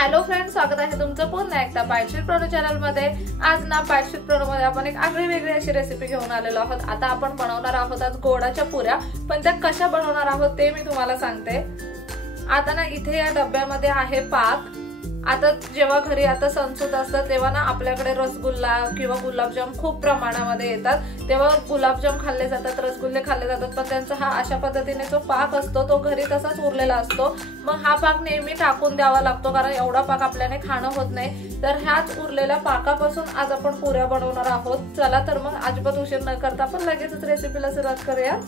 Hello friends, स्वागत आहे तुमचं पुन्हा एकदा बाईटशीट प्रोनो चॅनल मध्ये। आज ना बाईटशीट प्रोनो मध्ये आपण एक आगळी वेगळी अशी रेसिपी घेऊन आलेलो आहोत। आता आपण बनवणार आहोत आज गोडाच्या पुऱ्या, पण त्या कशा बनवणार आहोत ते मी तुम्हाला सांगते। आता ना इथे या डब्यामध्ये आहे पाक। आता जेव्हा घरी आता सणसूद असतात तेव्हा ना आपल्याकडे रसगुल्ला किंवा गुलाबजाम खूप प्रमाणामध्ये येतात, तेव्हा गुलाबजाम खाल्ले जातात, रसगुल्ले खाल्ले जातात, पण त्यांचा हा अशा पद्धतीने जो पाक असतो तो घरी तसाच उरलेला असतो। मग हा पाक नेहमी टाकून द्यावा लागतो, कारण एवढा पाक आपल्याने खाणं होत नाही। तर ह्याच उरलेल्या पाकापासून आज आपण पुऱ्या बनवणार आहोत। चला तर मग अजिबात उशीर न करता आपण लगेचच रेसिपीला सुरुवात करूया।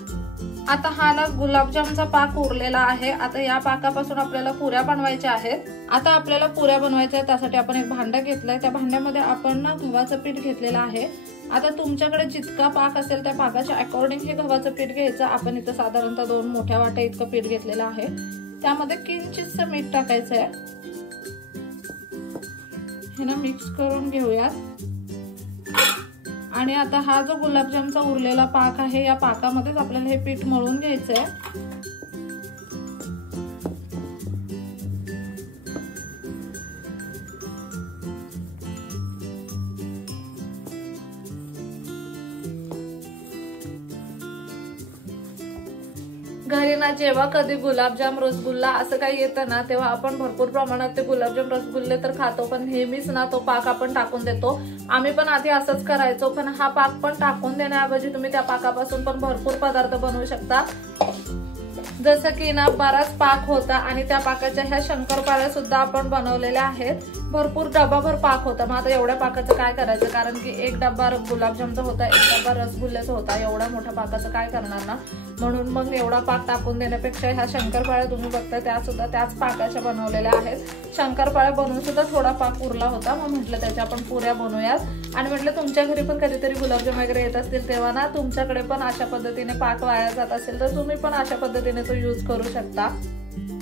आता हा ना गुलाबजामचा पाक उरलेला आहे। आता या पाकापासून आपल्याला पुऱ्या बनवायच्या आहेत। आता आपल्याला पुऱ्या बनवायच्या आहेत, त्यासाठी आपण एक भांडं घेतलंय। त्या भांड्यामध्ये आपण ना गव्हाचं पीठ घेतलेलं आहे। आता तुमच्याकडे जितका पाक असेल त्या पाकाच्या अकॉर्डिंग हे गव्हाचं पीठ घ्यायचं। आपण इथं साधारणतः 2 मोठ्या वाट्या इतकं पीठ घेतलेलं आहे। त्यामध्ये किंचितसं मीठ टाकायचं आहे। हे ना मिक्स करून घेऊयात। आणि आता हा जो गुलाबजामचा उरलेला पाक आहे, या पाकामध्येच आपल्याला हे पीठ मळून घ्यायचंय। घरी ना जेव्हा कधी गुलाबजाम रसगुल्ला असं काही येतं ना, तेव्हा आपण भरपूर प्रमाणात ते गुलाबजाम रसगुल्ले तर खातो, पण नेहमीच ना तो पाक आपण टाकून देतो। आम्ही पण आधी असंच करायचो, पण हा पाक पण टाकून देण्याऐवजी तुम्ही त्या पाकापासून पण भरपूर पदार्थ बनवू शकता। जसं की ना बराच पाक होता आणि त्या पाकाच्या ह्या शंकरपाळ्या सुद्धा आपण बनवलेल्या आहेत। भरपूर डबाभर पाक होता। मग आता एवढ्या पाकाचं काय करायचं, कारण की एक डब्बा गुलाबजामचा होता, एक डब्बा रसगुल्ल्याचा होता। एवढ्या मोठ्या पाकाचं काय करणार ना, म्हणून मग एवढा पाक टाकून देण्यापेक्षा ह्या शंकरपाळ्या तुम्ही बघताय त्या सुद्धा त्याच पाकाच्या बनवलेल्या आहेत। शंकरपाळ्या बनवून सुद्धा थोडा पाक उरला होता, मग म्हटलं त्याच्या आपण पुऱ्या बनवूयात। आणि म्हटलं तुमच्या घरी पण कधीतरी गुलाबजाम वगैरे येत असतील तेव्हा ना तुमच्याकडे पण अशा पद्धतीने पाक वाया जात असेल तर तुम्ही पण अशा पद्धतीने तो यूज करू शकता।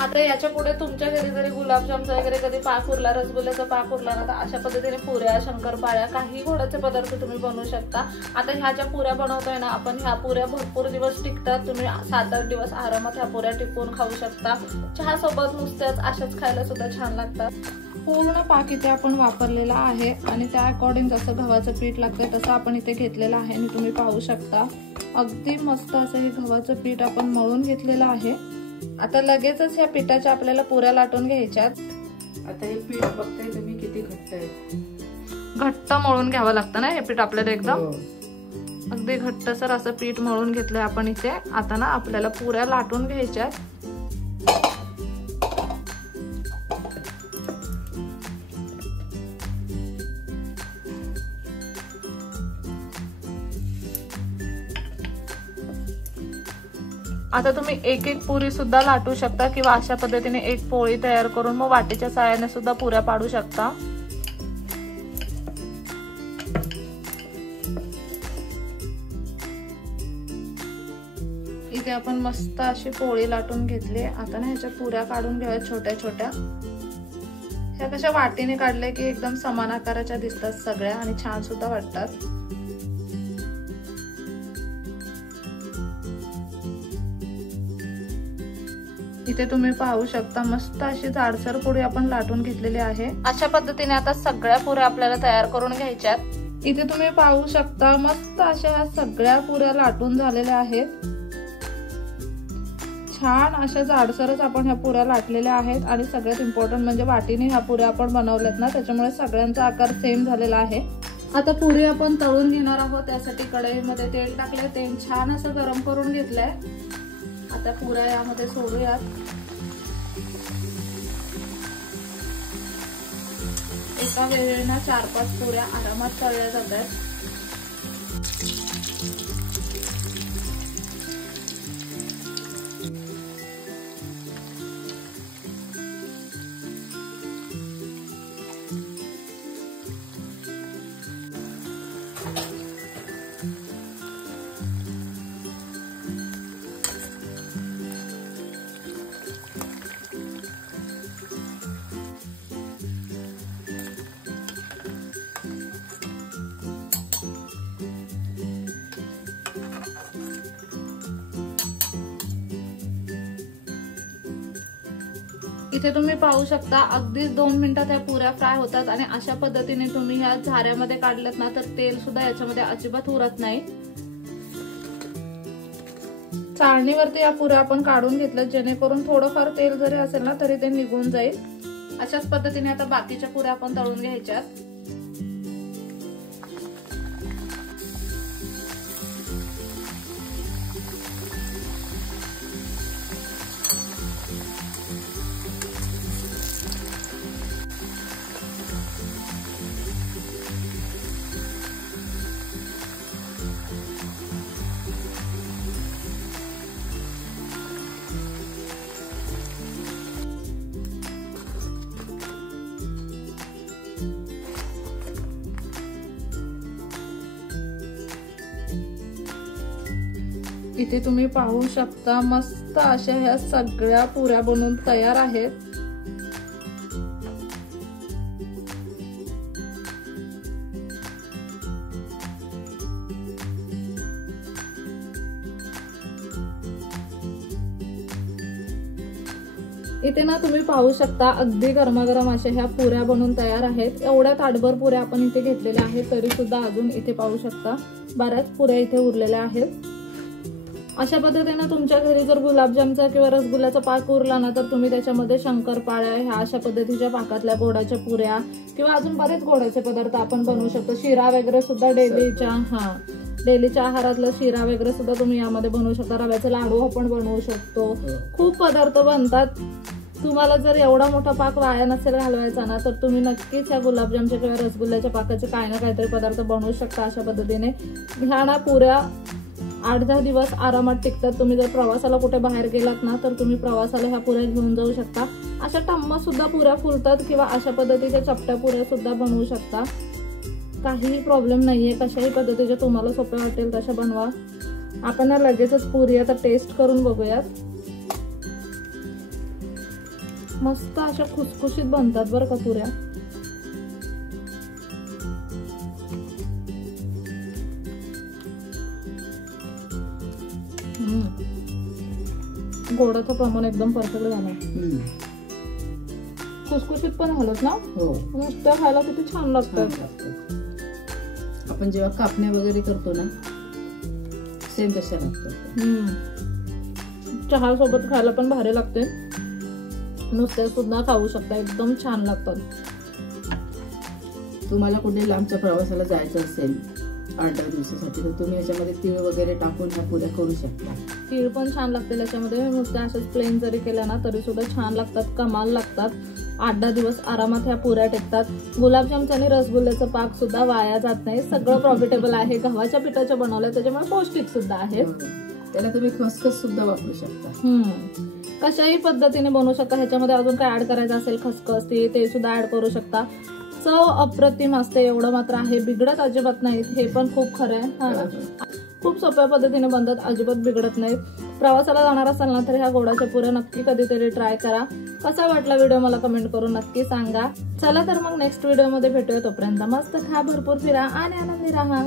आता याच्या पुढे तुमच्या घरी जरी गुलाबजामचा वगैरे कधी पाक उरला, रसगुल्ल्याचा पाक उरला ना, तर अशा पद्धतीने पुऱ्या, शंकरपाळ्या, काही गोडाचे पदार्थ तुम्ही बनवू शकता। आता ह्या ज्या पुऱ्या बनवतोय ना आपण, ह्या पुऱ्या भरपूर दिवस टिकतात। तुम्ही 7-8 दिवस आरामात ह्या पुऱ्या टिकवून खाऊ शकता। चहा सोबत नुसत्याच अशाच खायला सुद्धा छान लागतात। पूर्ण पाक इथे आपण वापरलेला आहे आणि त्या अकॉर्डिंग जसं गव्हाचं पीठ लागतंय तसं आपण इथे घेतलेलं आहे आणि तुम्ही पाहू शकता अगदी मस्त असं हे गव्हाचं पीठ आपण मळून घेतलेलं आहे। आता लगेचच ह्या पिठाच्या आपल्याला पुऱ्या लाटून घ्यायच्यात। आता हे पीठ बघताय तुम्ही किती घट्ट आहे। घट्ट मळून घ्यावं लागतं ना हे पीठ आपल्याला, एकदम अगदी घट्टसर असं पीठ मळून घेतलंय आपण इथे। आता ना आपल्याला पुऱ्या लाटून घ्यायच्यात। आता तुम्ही एक एक पुरी सुद्धा लाटू शकता किंवा अशा पद्धतीने एक पोळी तयार करून मग वाटीच्या साहाय्याने सुद्धा पुऱ्या पाडू शकता। इथे आपण मस्त अशी पोळी लाटून घेतली। आता ना ह्याच्या पुऱ्या काढून घ्याव्या छोट्या छोट्या। ह्या कशा वाटीने काढल्या की एकदम समान आकाराच्या दिसतात सगळ्या आणि छान सुद्धा वाटतात। इथे तुम्ही पाहू शकता मस्त अशी जाडसर पुरी आपण लाटून घेतलेली आहे। अशा पद्धतीने आता सगळ्या पुऱ्या आपल्याला तयार करून घ्यायच्यात। इथे तुम्ही पाहू शकता मस्त अशा सगळ्या पुऱ्या लाटून झालेल्या आहेत। छान अशा जाडसरच आपण ह्या पुऱ्या लाटलेल्या आहेत आणि सगळ्यात इम्पॉर्टंट म्हणजे वाटीने ह्या पुऱ्या आपण बनवल्यात ना, त्याच्यामुळे सगळ्यांचा आकार सेम झालेला आहे। आता पुरी आपण तळून घेणार आहोत। त्यासाठी कढईमध्ये तेल टाकलंय, तेल छान असं गरम करून घेतलंय। आता पुऱ्या यामध्ये सोडूयात। एका वेळेला 4-5 पुऱ्या आरामात तळल्या जातात। इथे तुम्ही पाहू शकता अगदीच 2 मिनिटात ह्या पुऱ्या फ्राय होतात आणि अशा पद्धतीने तुम्ही ह्या झाऱ्यामध्ये काढल्यात ना तर तेल सुद्धा याच्यामध्ये अजिबात उरत नाही. चाळणीवरती या पुऱ्या आपण काढून घेतल्यात जेणेकरून थोडंफार तेल जरी असेल ना तरी ते निघून जाईल. अशाच पद्धतीने आता बाकीच्या पुऱ्या आपण तळून घ्यायच्यात. इथे तुम्ही पाहू शकता मस्त अशा ह्या सगळ्या पुऱ्या बनवून तयार आहेत. इथे ना तुम्ही पाहू शकता अगदी गरमागरम अशा ह्या पुऱ्या बनवून तयार आहेत. एवढ्या ताटभर पुऱ्या आपण इथे घेतलेल्या आहेत तरी सुद्धा अजून इथे पाहू शकता बऱ्याच पुऱ्या इथे उरलेल्या आहेत. अशा पद्धतीने तुमच्या घरी जर गुलाबजामचा किंवा रसगुल्ल्याचा पाक उरला ना तर तुम्ही त्याच्यामध्ये शंकरपाळ्या ह्या अशा पद्धतीच्या पाकातल्या गोडाच्या पुऱ्या किंवा अजून बरेच गोडाचे पदार्थ आपण बनवू शकतो. शिरा वगैरे सुद्धा डेलीच्या आहारातला शिरा वगैरे सुद्धा तुम्ही यामध्ये बनवू शकता. रव्याचे लाडू आपण बनवू शकतो. खूप पदार्थ बनतात. तुम्हाला जर एवढा मोठा पाक वाया नसेल घालवायचा ना तर तुम्ही नक्कीच या गुलाबजामच्या किंवा रसगुल्ल्याच्या पाकाचे काही ना काहीतरी पदार्थ बनवू शकता. अशा पद्धतीने ह्या ना पुऱ्या 8-10 दिवस आरामात टिकतात. तुम्ही जर प्रवासाला कुठे बाहेर गेलात ना तर तुम्ही प्रवासाला ह्या पुऱ्या घेऊन जाऊ शकता. अशा टम्मा सुद्धा पुऱ्या फुलतात किंवा अशा पद्धतीच्या चपट्या पुऱ्या सुद्धा बनवू शकता. काहीही प्रॉब्लेम नाहीये. कशाही पद्धतीच्या तुम्हाला सोप्या वाटेल तशा बनवा. आपण ना लगेचच पुरी आता टेस्ट करून बघूयात. मस्त अशा खुसखुशीत बनतात बरं का पुऱ्या. गोडाचं प्रमाण एकदम परफेक्ट झालं. खुसखुशीत पण झालं ना. नुसतं खायला किती छान लागतं. आपण जेव्हा कापण्या वगैरे करतो ना सेम तशा लागतात. चहा सोबत खायला पण भारी लागते. नुसते सुद्धा खाऊ शकता. एकदम छान लागतात. तुम्हाला कुठे लांबच्या प्रवासाला जायचं असेल 8-10 दिवसासाठी तर तुम्ही याच्यामध्ये तीळ वगैरे टाकून ह्या पुऱ्या करू शकता. तीळ पण छान लागते याच्यामध्ये. नुसत्या अशाच प्लेन जरी केल्या ना तरी सुद्धा छान लागतात. कमाल लागतात. 8-10 दिवस आरामात ह्या पुऱ्या टिकतात. गुलाबजामचा आणि रसगुल्ल्याचा पाक सुद्धा वाया जात नाही. सगळं प्रॉफिटेबल आहे. गव्हाच्या पिठाच्या बनवल्या त्याच्यामुळे पौष्टिक सुद्धा आहे. त्याला तुम्ही खसखस सुद्धा वापरू शकता. कशाही पद्धतीने बनवू शकता. ह्याच्यामध्ये अजून काय ऍड करायचं असेल खसखस ते सुद्धा ऍड करू शकता. चव अप्रतिम असते एवढं मात्र आहे. बिघडत अजिबात नाहीत. हे पण खूप खरं आहे. खूप सोप्या पद्धतीने बनतात. अजिबात बिघडत नाहीत. प्रवासाला जाणार असाल ना तर ह्या गोडाच्या पुऱ्या नक्की कधीतरी ट्राय करा. कसा वाटला व्हिडिओ मला कमेंट करून नक्की सांगा. चला तर मग नेक्स्ट व्हिडिओ मध्ये भेटूया. तोपर्यंत मस्त खा, भरपूर फिरा आणि आनंदी राहा.